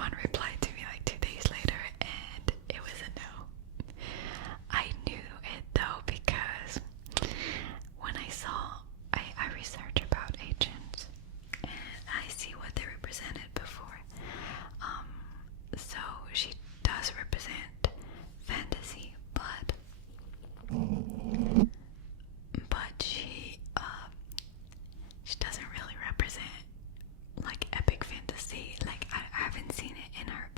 one replied to me like 2 days later, and it was a no. I knew it though because when I researched about agents and I see what they represented before. So she does represent fantasy, but she doesn't really represent like epic fantasy. Like I haven't seen it in her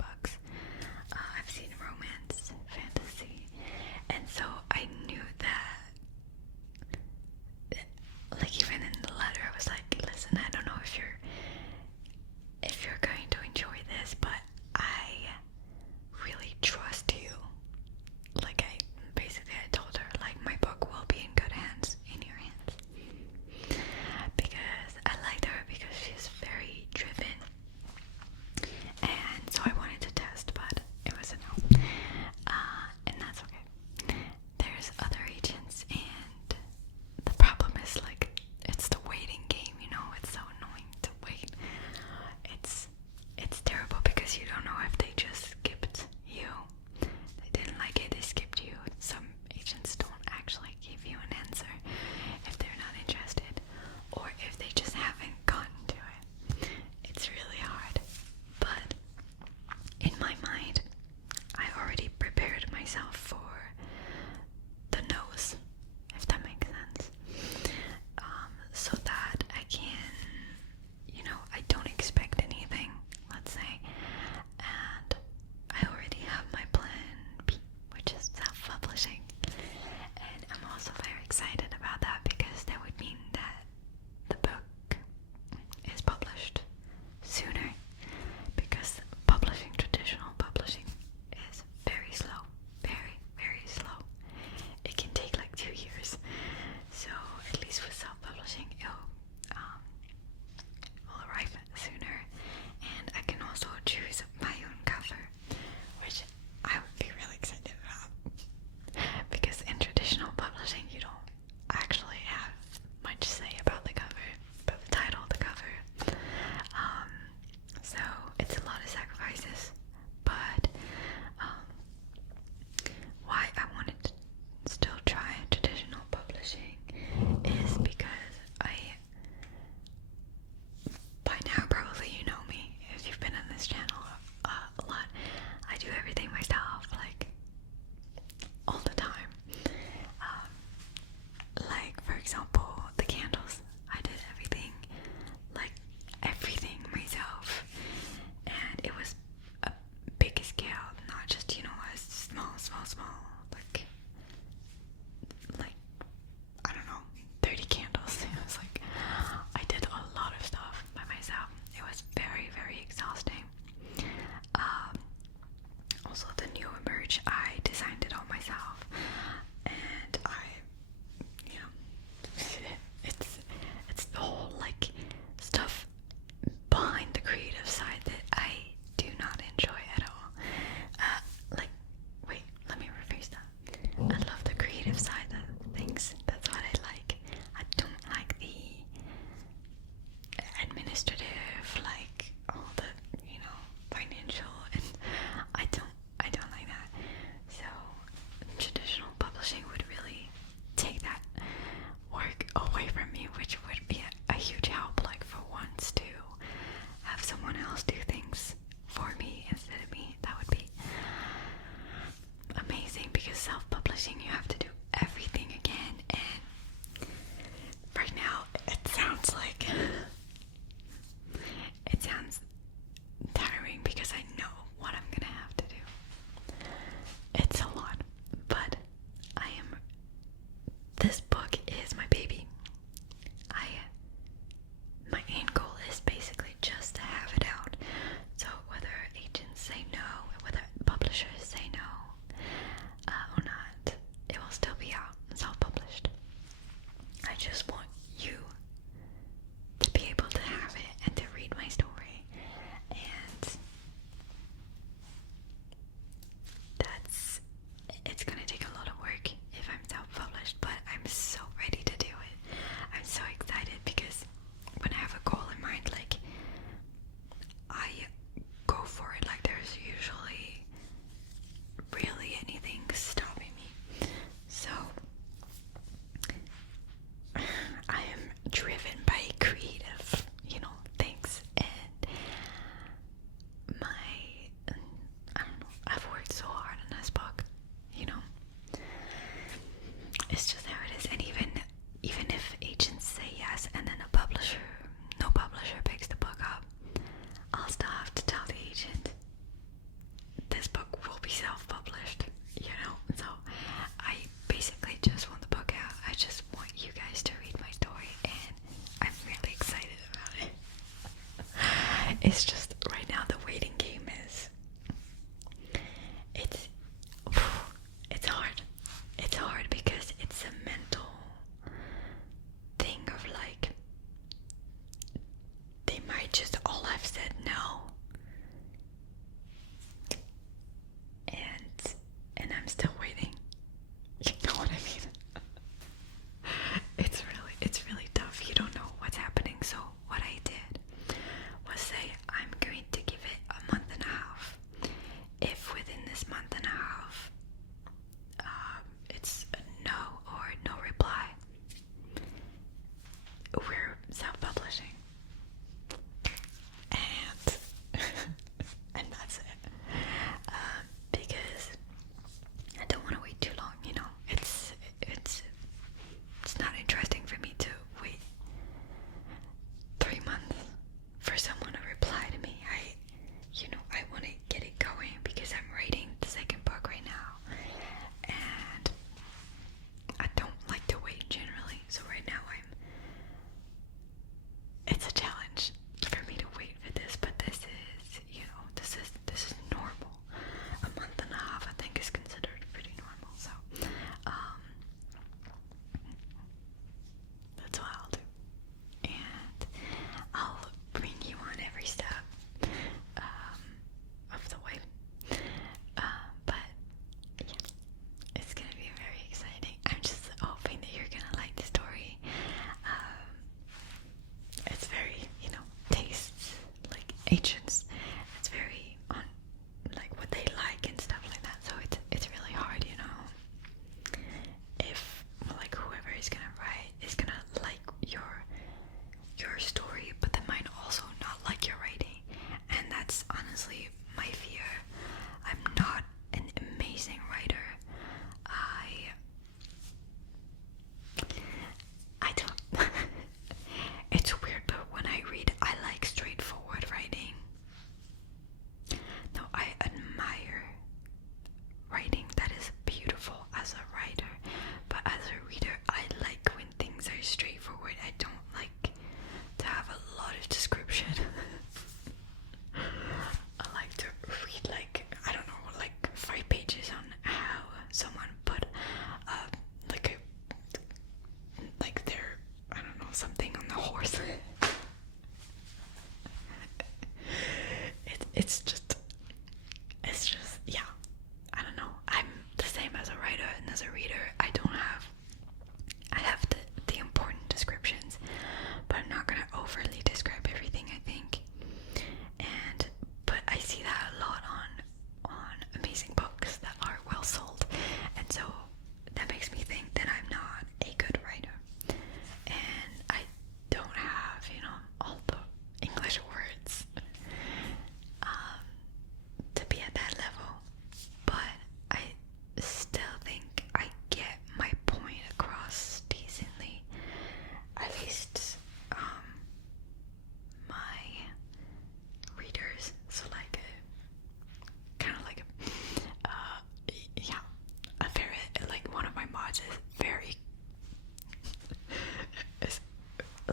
it's just right now the waiting game is it's it's hard. It's hard because it's a mental thing of like they might just all have said no, and I'm still waiting. You know what I mean? It's really tough. You don't know what's happening. So what I did was say I'm going to give it a month and a half. If within this month and a half it's a no or no reply, we're self-publishing, and and that's it. Because I don't want to wait too long. You know, it's not interesting for me to wait 3 months for someone to reply to me. I want to get it going because I'm writing the second book right now, and I don't like to wait generally. So right now it's a challenge for me to wait for this, but this is normal. A month and a half I think is considered pretty normal. So that's what I'll do, and I'll bring you on every step of the way. But yeah, it's gonna be very exciting. I'm just hoping that you're gonna like the story. It's very, tastes like Asians. It's very on like what they like and stuff like that. So it's really hard, if like whoever is gonna write is gonna like your story, but they might also not like your writing. And that's honestly my fear. I'm not an amazing writer. I don't it's weird, but when I read, I like straightforward writing. No, I admire writing that is beautiful as a writer, but as a reader, I like when things are straightforward. I don't like to have a lot of description. I like to read like, I don't know, like 5 pages on how someone put like their, I don't know, something on the horse. It's just, yeah, I don't know. I'm the same as a writer and as a reader. I have the important descriptions, but I'm not gonna overly describe everything, I think. But I see that a lot on amazing books that are well sold, and so that makes me think that I'm not a good writer, and I don't have, all the English words to be at that level, but I still think I get my point across decently. At least my readers. So like kind of like yeah, a very, like one of my mods is very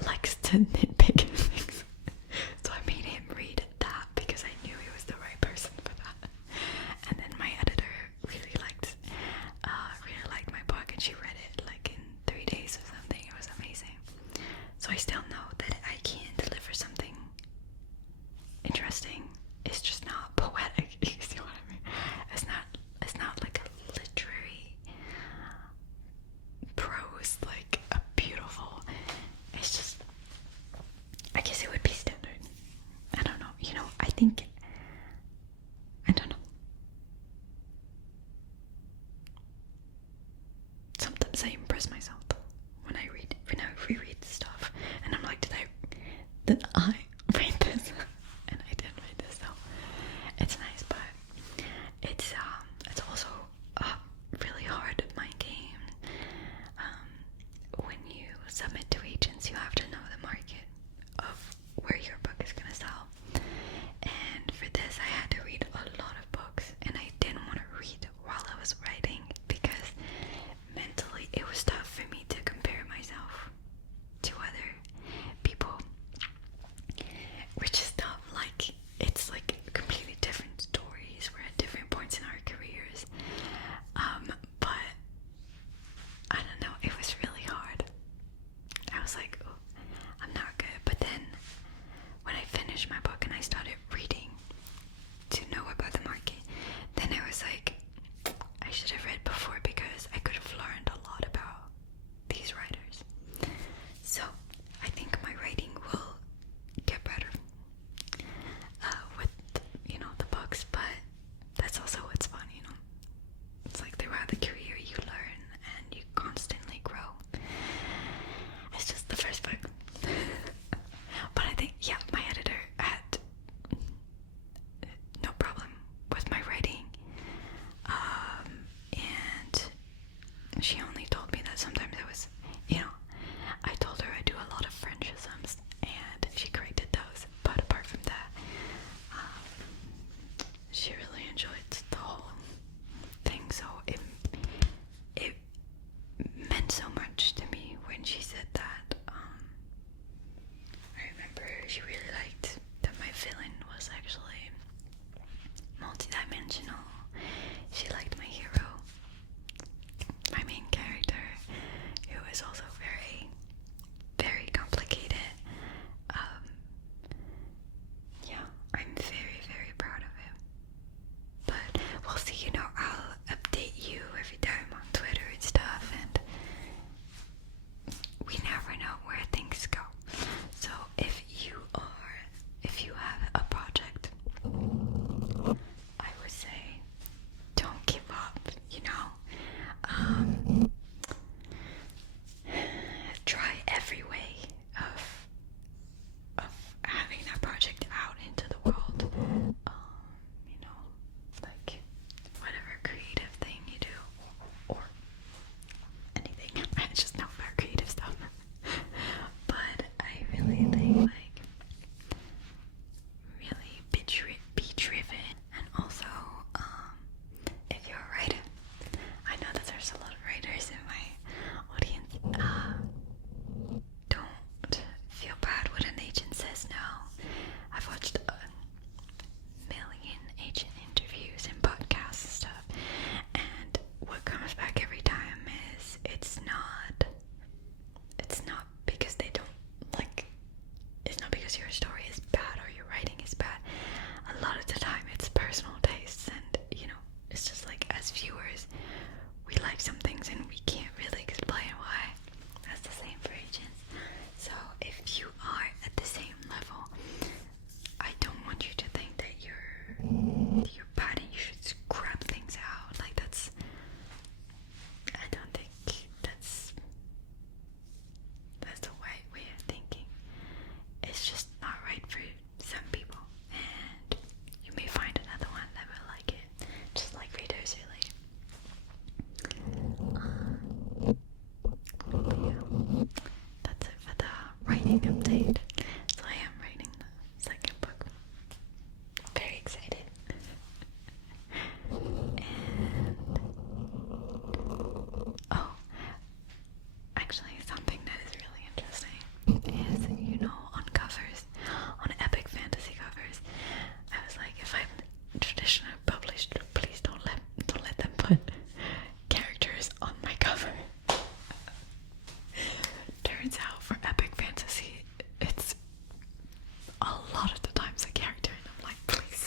likes to nitpick things. So I made him read that because I knew he was the right person for that. And then my editor really liked my book, and she read it like in 3 days or something. It was amazing. So I still know that I can deliver something interesting. It's just not poetic. You see what I mean? It's not like a literary prose, like a beautiful. It's just, I guess it would be standard. I don't know. I think, I don't know. Sometimes I impress myself when I reread stuff, and I'm like, did I read this? And I did read this, so it's nice, but it's also a really hard mind game. When you submit to agents, you have to know the market of where your book is gonna sell. And for this, I had to read a lot of books, and I didn't want to read while I was writing because mentally it was tough for me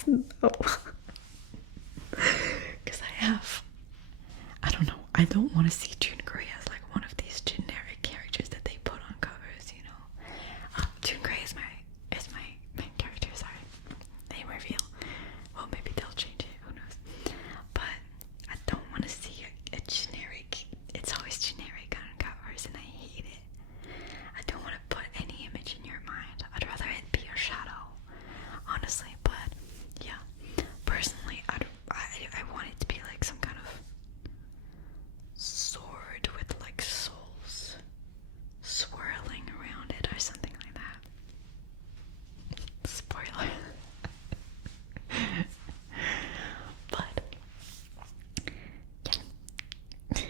No. Because I don't know, I don't want to see June Grey as like one of these generic characters that they put on covers, you know. June Grey is my main character, sorry. Name reveal. Well, maybe they'll change it, who knows. But I don't want to see a generic, it's always generic on covers and I hate it. I don't want to put any image in your mind. I'd rather it be a shadow, honestly. But yeah, personally, I want it to be like some kind of sword with like souls swirling around it or something like that. Spoiler. But yeah,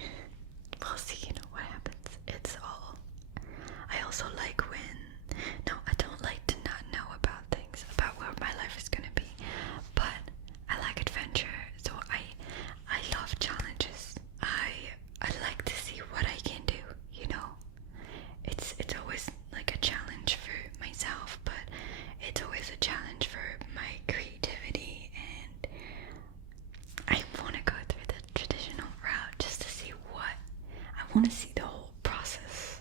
we'll see, you know, what happens. It's all, I also like when, no, I don't like to not know about things, about where my life is gonna be, but I like adventure, so I love challenges. I like to see what I can do, you know. It's always like a challenge for myself, but it's always a challenge for my creativity, and I want to go through the traditional route just to see what, I want to see the whole process.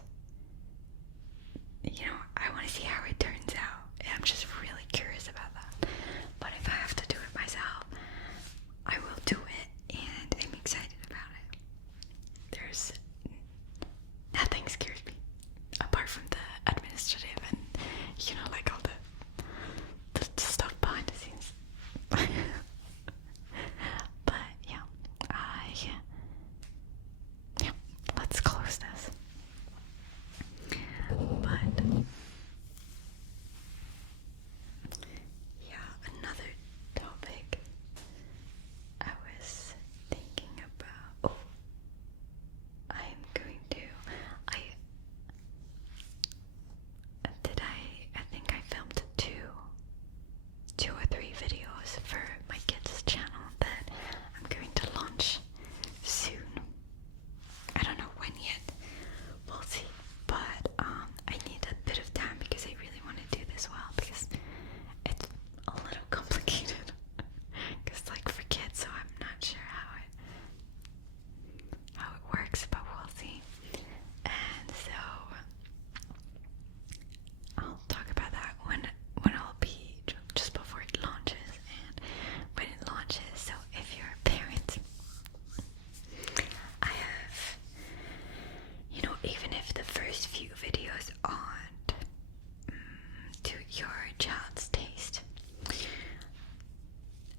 You know, I want to see how it turns out. I'm just really curious about that. But if I have to do it myself, I will do it, and I'm excited about it. There's nothing scares me apart from the administrative and, you know, like all the stuff behind the scenes. But yeah, yeah, let's close this. But yeah, another topic I was thinking about. Oh, I'm going to. I think I filmed two or three videos for my kids' channel that I'm going to launch soon. I don't know when yet. We'll see. But I need a bit of time because I really want to do this well, because it's a little complicated. Because like for kids, so I'm not sure how it works, but we'll see. And so I'll talk about that when I'll be just before it launches and when it launches. So if you're a parent, I have, you know, even if the first few videos aren't to your child's taste,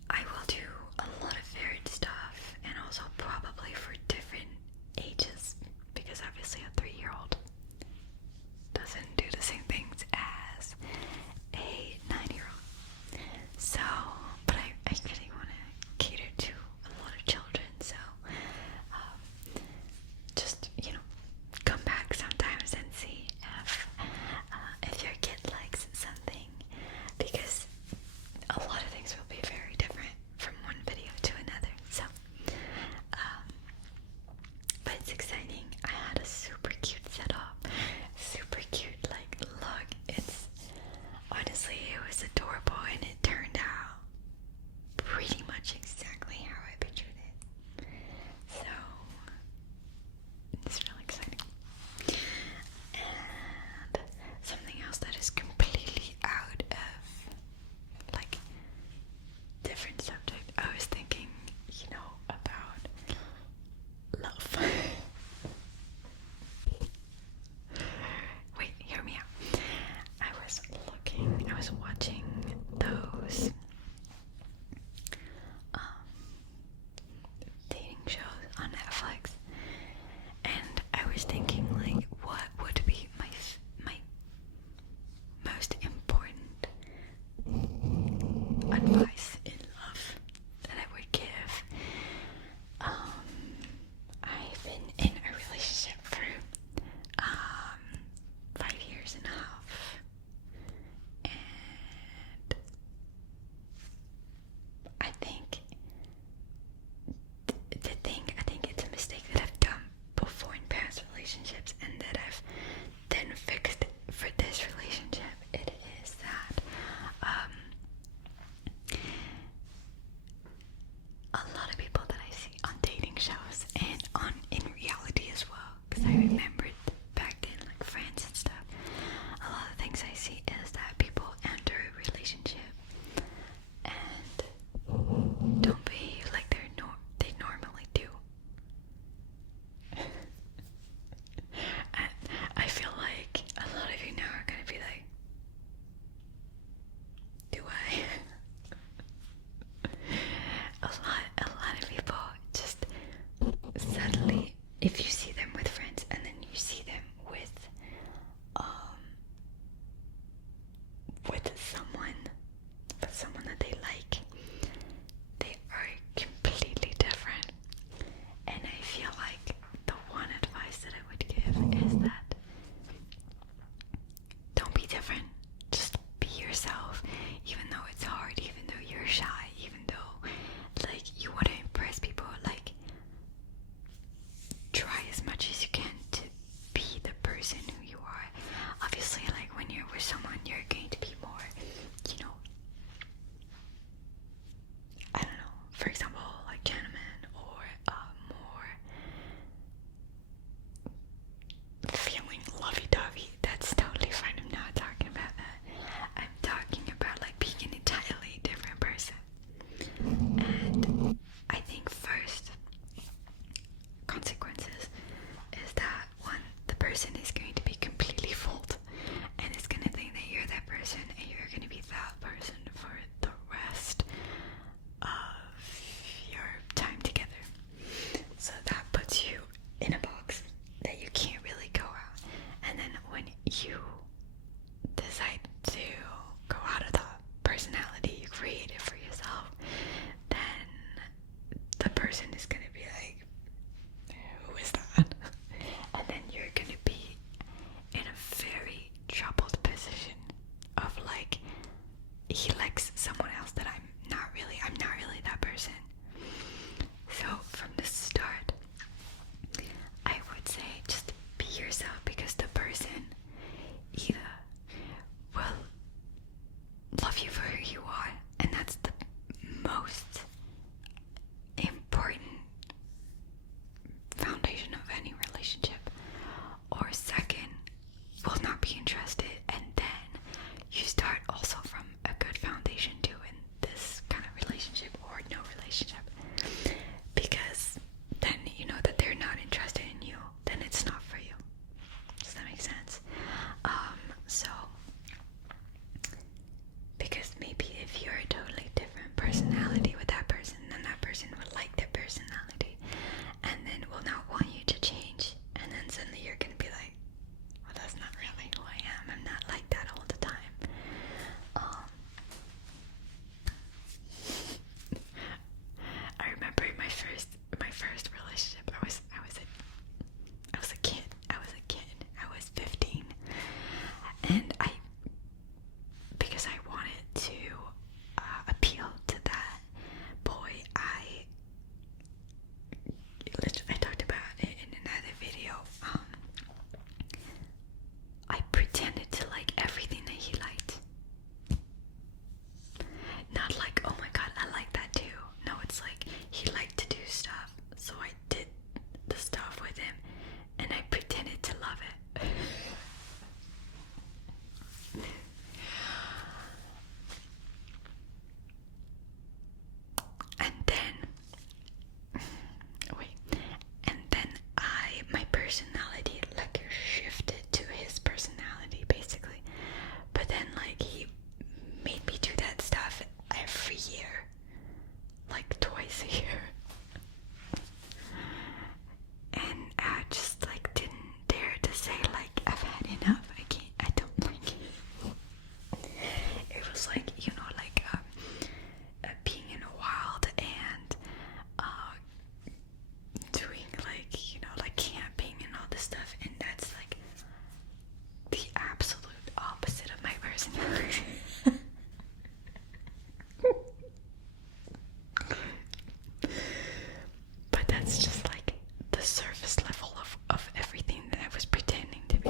I will do a lot of varied stuff, and also probably for different ages, because obviously a 3-year-old doesn't do the same things as a 9-year-old. So, but I really want to cater to a lot of children, so just, you know, come back sometimes and see if your kid likes something, because a lot of things will be very different from one video to another. So but it's exciting. I had a super cute setup, super cute like look. It's honestly, it was adorable, and it turned out pretty much exactly how I pictured it. So it's really exciting. And something else that is completely out of like different subject, I was thinking, you know, about love. Wait, hear me out. I was watching those dating shows on Netflix, and I was thinking, like, what would be my most important advice in love? for example, like gentlemen or more feeling lovey-dovey, that's totally fine. I'm not talking about that. I'm talking about like being an entirely different person. And I think first consequences is that one, the person is going to be completely fooled and is going to think that you're that person and you're going to be that person for the rest of your time together. So that puts you in a box that you can't really go out. And then when you decide to go out of the personality you created for yourself, then the person is gonna be like, who is that? And then you're gonna be in a very troubled position of like, he likes someone else that I'm not really that person. So from the start, I would say just be yourself, because the person either will love you for who you are, and that's the most important foundation of any relationship, or second, will not be interested, and then you start also from a good foundation too in this kind of relationship or no relationship, because then you know that they're not interested in you, then it's not for you. Does that make sense? So because maybe if you're a totally different personality with that person, then that person would like their personality and then will not want you to change, and then suddenly you're gonna be like, well, that's not really who I am. I'm not like that all the time. I remember my first relationship. I was a kid. I was 15, and because I wanted to appeal to that boy, I talked about it in another video. I pretended to like everything that he liked. Not like, oh my god, I like that too. No, it's like he liked to do stuff, so I did the stuff with him, and I pretended to love it. And then my personality like shifted to his personality basically. But then like he made me do that stuff every year, like twice a year. And I just like didn't dare to say like, I've had enough, I don't like it. It was like, you know, like being in a wild and doing like, you know, like camping and all this stuff, and that's like the absolute opposite of my personality. But that's just like the surface level of everything that I was pretending to be.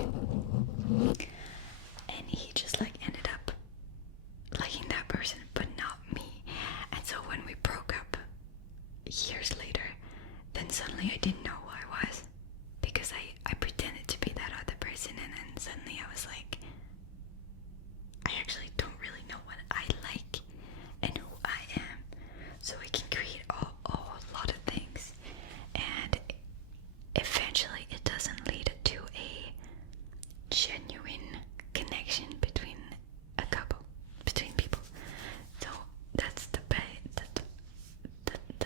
And he just like ended up liking that person, but not me. And so when we broke up years later, then suddenly I didn't know who I was, because I pretended to be that other person, and then suddenly I was like, I actually don't really know what I like and who I am. So we can create a lot of things, and eventually it doesn't lead to a genuine connection between a couple, between people. So that's the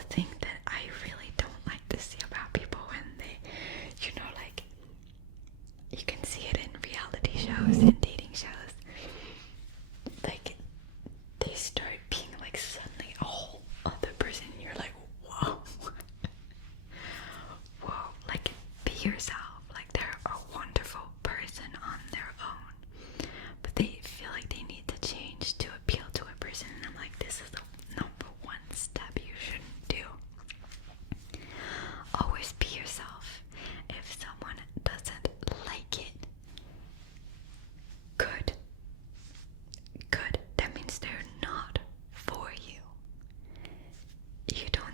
thing that I really don't like to see about people when they, you know, like, you can see it in reality shows and dating shows. Like, they start being like suddenly a whole other person, and you're like, whoa. Whoa, like, be yourself. Like, they're a wonderful person on their own, but they feel like they need to change to appeal to a person, and I'm like, this is the number one step you shouldn't do. Always be yourself. If someone doesn't like it, good. That means they're not for you. You don't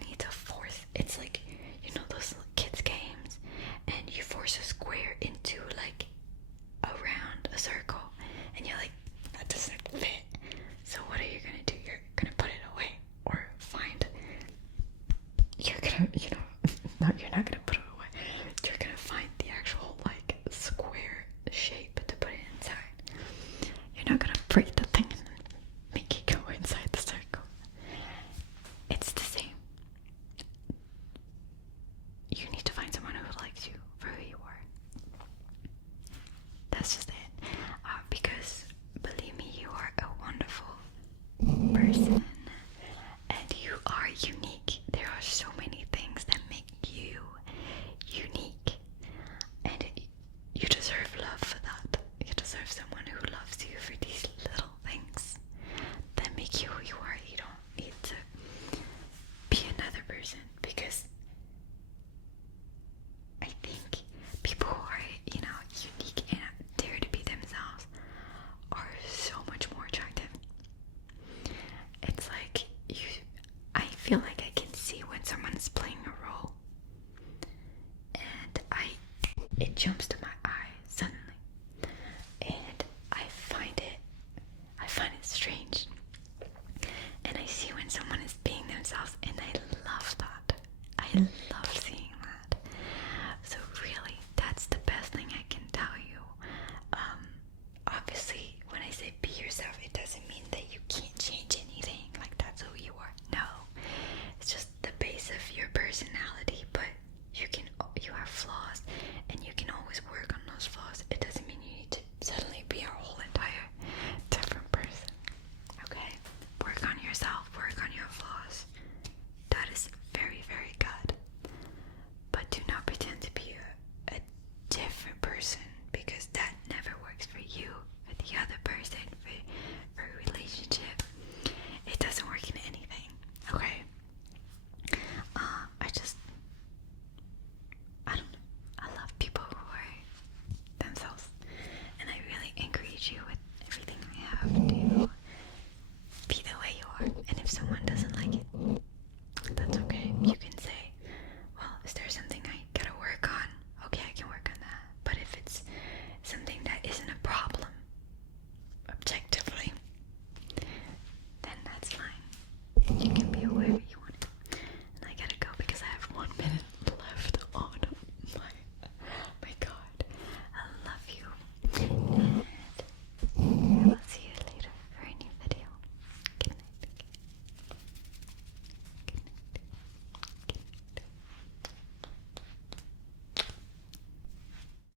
themselves, and I love that. I